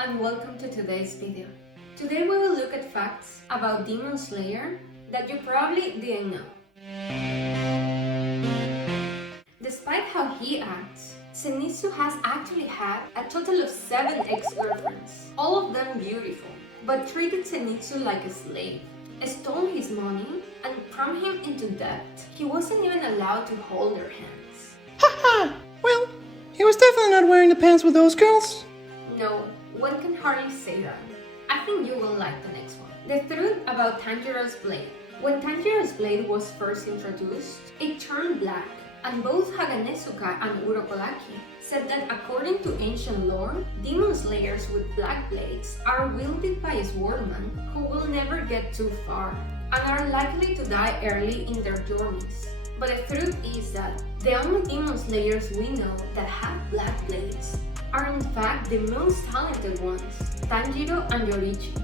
and welcome to today's video. Today we will look at facts about Demonslayer that you probably didn't know. Despite how he acts, Zenitsu has actually had a total of 7 ex-girlfriends, all of them beautiful, but treated Zenitsu like a slave, stole his money, and thrown him into debt. He wasn't even allowed to hold their hands. Haha! Well, he was definitely not wearing the pants with those girls. No, one can hardly say that. I think you will like the next one. The truth about Tanjiro's blade. When Tanjiro's blade was first introduced, it turned black, and both Haganezuka and Urokodaki said that according to ancient lore, demon slayers with black blades are wielded by a swordman who will never get too far, and are likely to die early in their journeys. But the truth is that the only demon slayers we know that have black blades are in fact the most talented ones, Tanjiro and Yorichi.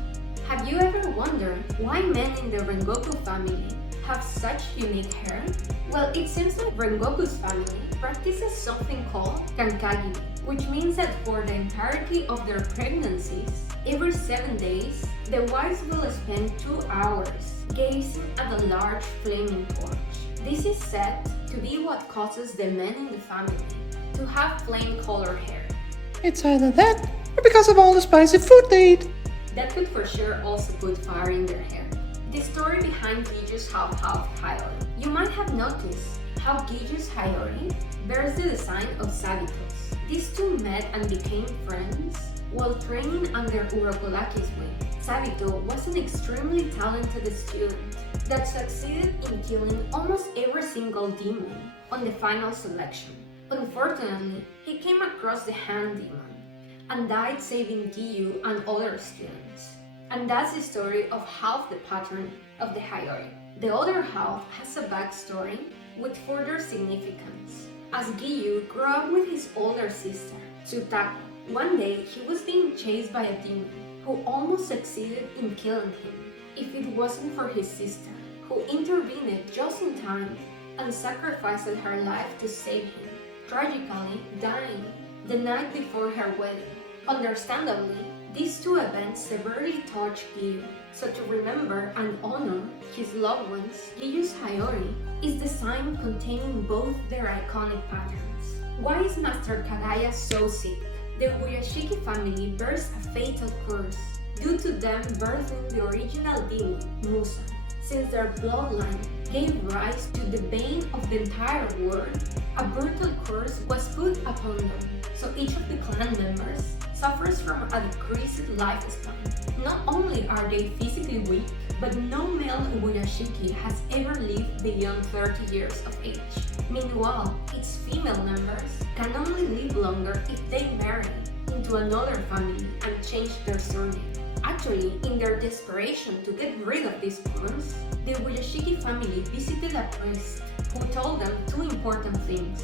Have you ever wondered why men in the Rengoku family have such unique hair? Well, it seems like Rengoku's family practices something called kankagiri, which means that for the entirety of their pregnancies, every 7 days, the wives will spend 2 hours gazing at a large flaming torch. This is said to be what causes the men in the family to have flame-colored hair. It's either that, or because of all the spicy food they eat. That could for sure also put fire in their hair. The story behind Giyu's half-half Hayori. You might have noticed how Giyu's Hayori bears the design of Sabito's. These two met and became friends while training under Urokodaki's wing. Sabito was an extremely talented student that succeeded in killing almost every single demon on the final selection. Unfortunately, he came across the hand demon and died saving Giyu and other students. And that's the story of half the pattern of the Hayori. The other half has a backstory with further significance. As Giyu grew up with his older sister, Tsutako, one day he was being chased by a demon who almost succeeded in killing him if it wasn't for his sister, who intervened just in time and sacrificed her life to save him, tragically dying the night before her wedding. Understandably, these two events severely touched Giyu, so to remember and honor his loved ones, Giyu's Hayori is the sign containing both their iconic patterns. Why is Master Kagaya so sick? The Ubuyashiki family bears a fatal curse due to them birthing the original demon, Muzan. Since their bloodline gave rise to the bane of the entire world, a brutal curse was put upon them, so each of the clan members suffers from a decreased lifespan. Not only are they physically weak, but no male Ubuyashiki has ever lived beyond 30 years of age. Meanwhile, its female members can only live longer if they marry into another family and change their surname. Actually, in their desperation to get rid of these curse, the Ubuyashiki family visited a priest who told them 2 important things.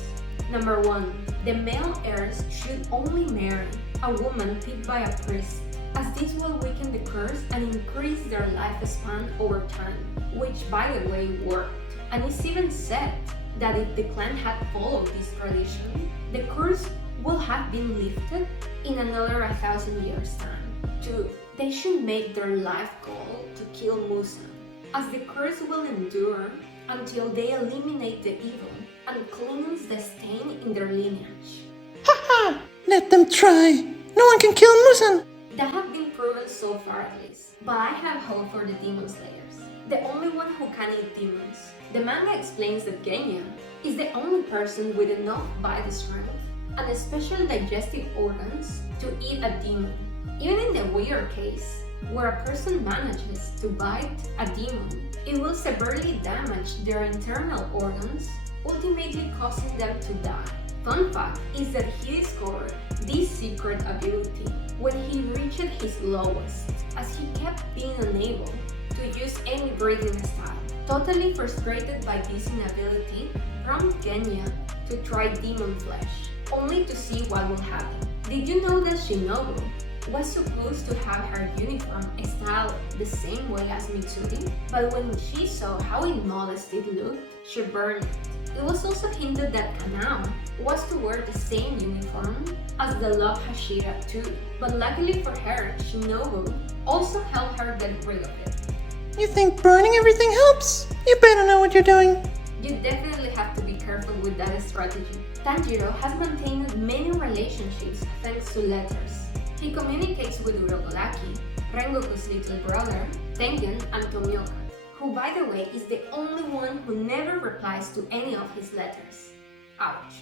Number 1, the male heirs should only marry a woman picked by a priest, as this will weaken the curse and increase their lifespan over time, which by the way worked. And it's even said that if the clan had followed this tradition, the curse will have been lifted in another 1,000 years' time. 2, they should make their life goal to kill Muzan, as the curse will endure until they eliminate the evil and cleanse the stain in their lineage. Haha! Let them try! No one can kill Muzan! That have been proven so far at least, but I have hope for the demon slayers, the only one who can eat demons. The manga explains that Genya is the only person with enough body strength and special digestive organs to eat a demon. Even in the weird case, where a person manages to bite a demon, it will severely damage their internal organs, ultimately causing them to die. Fun fact is that he discovered this secret ability when he reached his lowest, as he kept being unable to use any breathing style. Totally frustrated by this inability, prompted Genya to try demon flesh, only to see what will happen. Did you know that Shinobu was supposed to have her uniform styled the same way as Mitsuri? But when she saw how immodest it looked, she burned it. It was also hinted that Kanao was to wear the same uniform as the love Hashira too, but luckily for her, Shinobu also helped her get rid of it. You think burning everything helps? You better know what you're doing. You definitely have to be careful with that strategy. Tanjiro has maintained many relationships thanks to letters. He communicates with Urokodaki, Rengoku's little brother, Tengen, and Tomioka, who by the way is the only one who never replies to any of his letters. Ouch.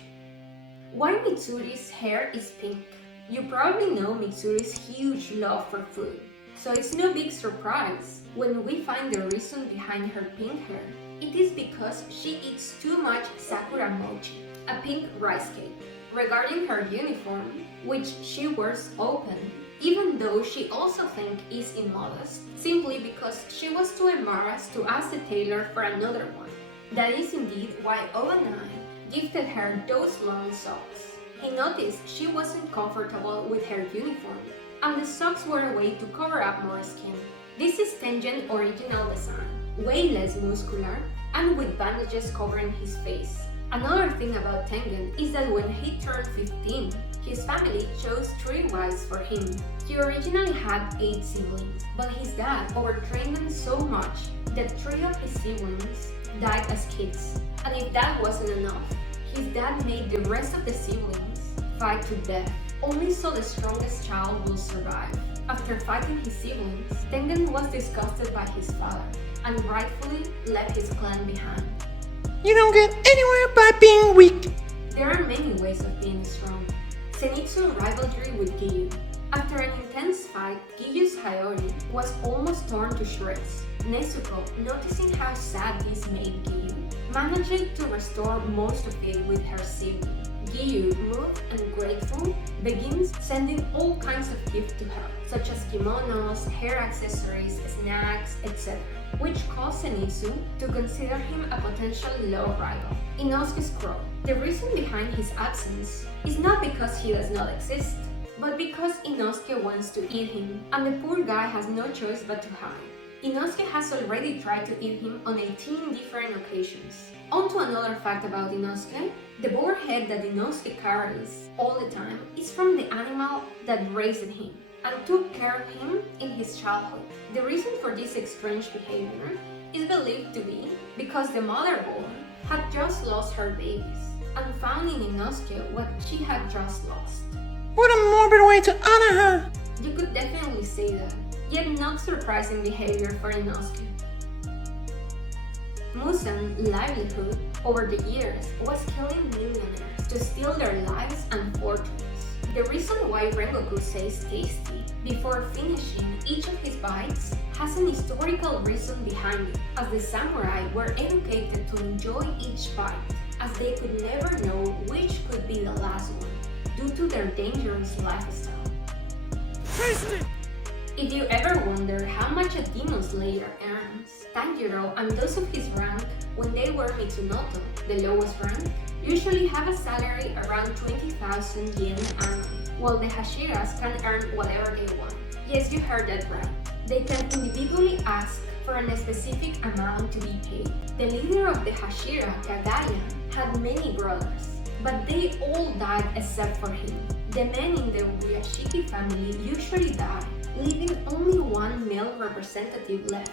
Why Mitsuri's hair is pink? You probably know Mitsuri's huge love for food, so it's no big surprise when we find the reason behind her pink hair. It is because she eats too much sakura mochi, a pink rice cake. Regarding her uniform, which she wears open, even though she also thinks is immodest, simply because she was too embarrassed to ask the tailor for another one. That is indeed why Obanai gifted her those long socks. He noticed she wasn't comfortable with her uniform, and the socks were a way to cover up more skin. This is Tengen's original design, way less muscular, and with bandages covering his face. Another thing about Tengen is that when he turned 15, his family chose 3 wives for him. He originally had 8 siblings, but his dad overtrained them so much that 3 of his siblings died as kids. And if that wasn't enough, his dad made the rest of the siblings fight to death, only so the strongest child will survive. After fighting his siblings, Tengen was disgusted by his father and rightfully left his clan behind. You don't get anywhere by being weak. There are many ways of being strong. Zenitsu's rivalry with Giyu. After an intense fight, Giyu's Hayori was almost torn to shreds. Nezuko, noticing how sad this made Giyu, managed to restore most of it with her sibling. Giyu, moved and grateful, begins sending all kinds of gifts to her, such as kimonos, hair accessories, snacks, etc., which caused Zenitsu to consider him a potential love rival. Inosuke's crow. The reason behind his absence is not because he does not exist, but because Inosuke wants to eat him, and the poor guy has no choice but to hide. Inosuke has already tried to eat him on 18 different occasions. On to another fact about Inosuke, the boar head that Inosuke carries all the time is from the animal that raised him and took care of him in his childhood. The reason for this strange behavior is believed to be because the mother boar had just lost her babies and found in Inosuke what she had just lost. What a morbid way to honor her! You could definitely say that, yet not surprising behavior for Inosuke. Muzan's livelihood over the years was killing millionaires to steal their lives and fortunes. The reason why Rengoku says tasty before finishing each of his bites has an historical reason behind it, as the samurai were educated to enjoy each bite, as they could never know which could be the last one, due to their dangerous lifestyle. Tasty! If you ever wonder how much a Demonslayer earns, Tanjiro and those of his rank, when they were Mitsunoto, the lowest rank, usually have a salary around 20,000 yen annually, while the Hashiras can earn whatever they want. Yes, you heard that right. They can individually ask for a specific amount to be paid. The leader of the Hashira, Kagaya, had many brothers, but they all died except for him. The men in the Ubuyashiki family usually die, leaving only one male representative left,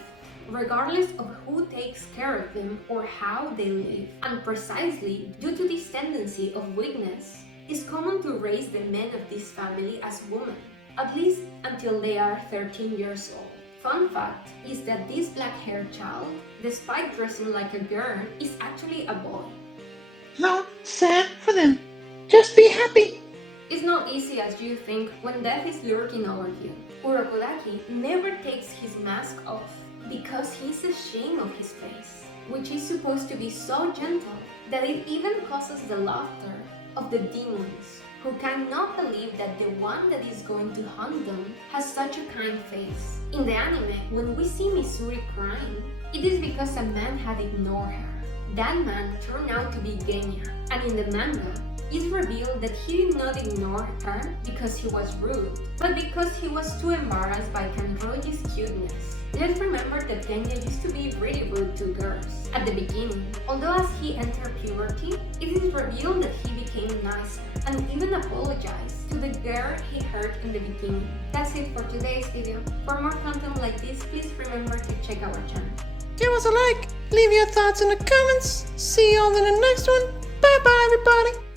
regardless of who takes care of them or how they live. And precisely due to this tendency of weakness, it's common to raise the men of this family as women, at least until they are 13 years old. Fun fact is that this black-haired child, despite dressing like a girl, is actually a boy. How sad for them. Just be happy. It's not easy as you think when death is lurking over you. Urokodaki never takes his mask off because he's ashamed of his face, which is supposed to be so gentle that it even causes the laughter of the demons, who cannot believe that the one that is going to hunt them has such a kind face. In the anime, when we see Mitsuri crying, it is because a man had ignored her. That man turned out to be Genya, and in the manga, it's revealed that he did not ignore her because he was rude, but because he was too embarrassed by Kanroji's cuteness. Let's remember that Genya used to be really rude to girls at the beginning, although as he entered puberty, it is revealed that he became nicer and even apologized to the girl he hurt in the beginning. That's it for today's video. For more content like this, please remember to check our channel. Give us a like, leave your thoughts in the comments. See you all in the next one. Bye bye, everybody.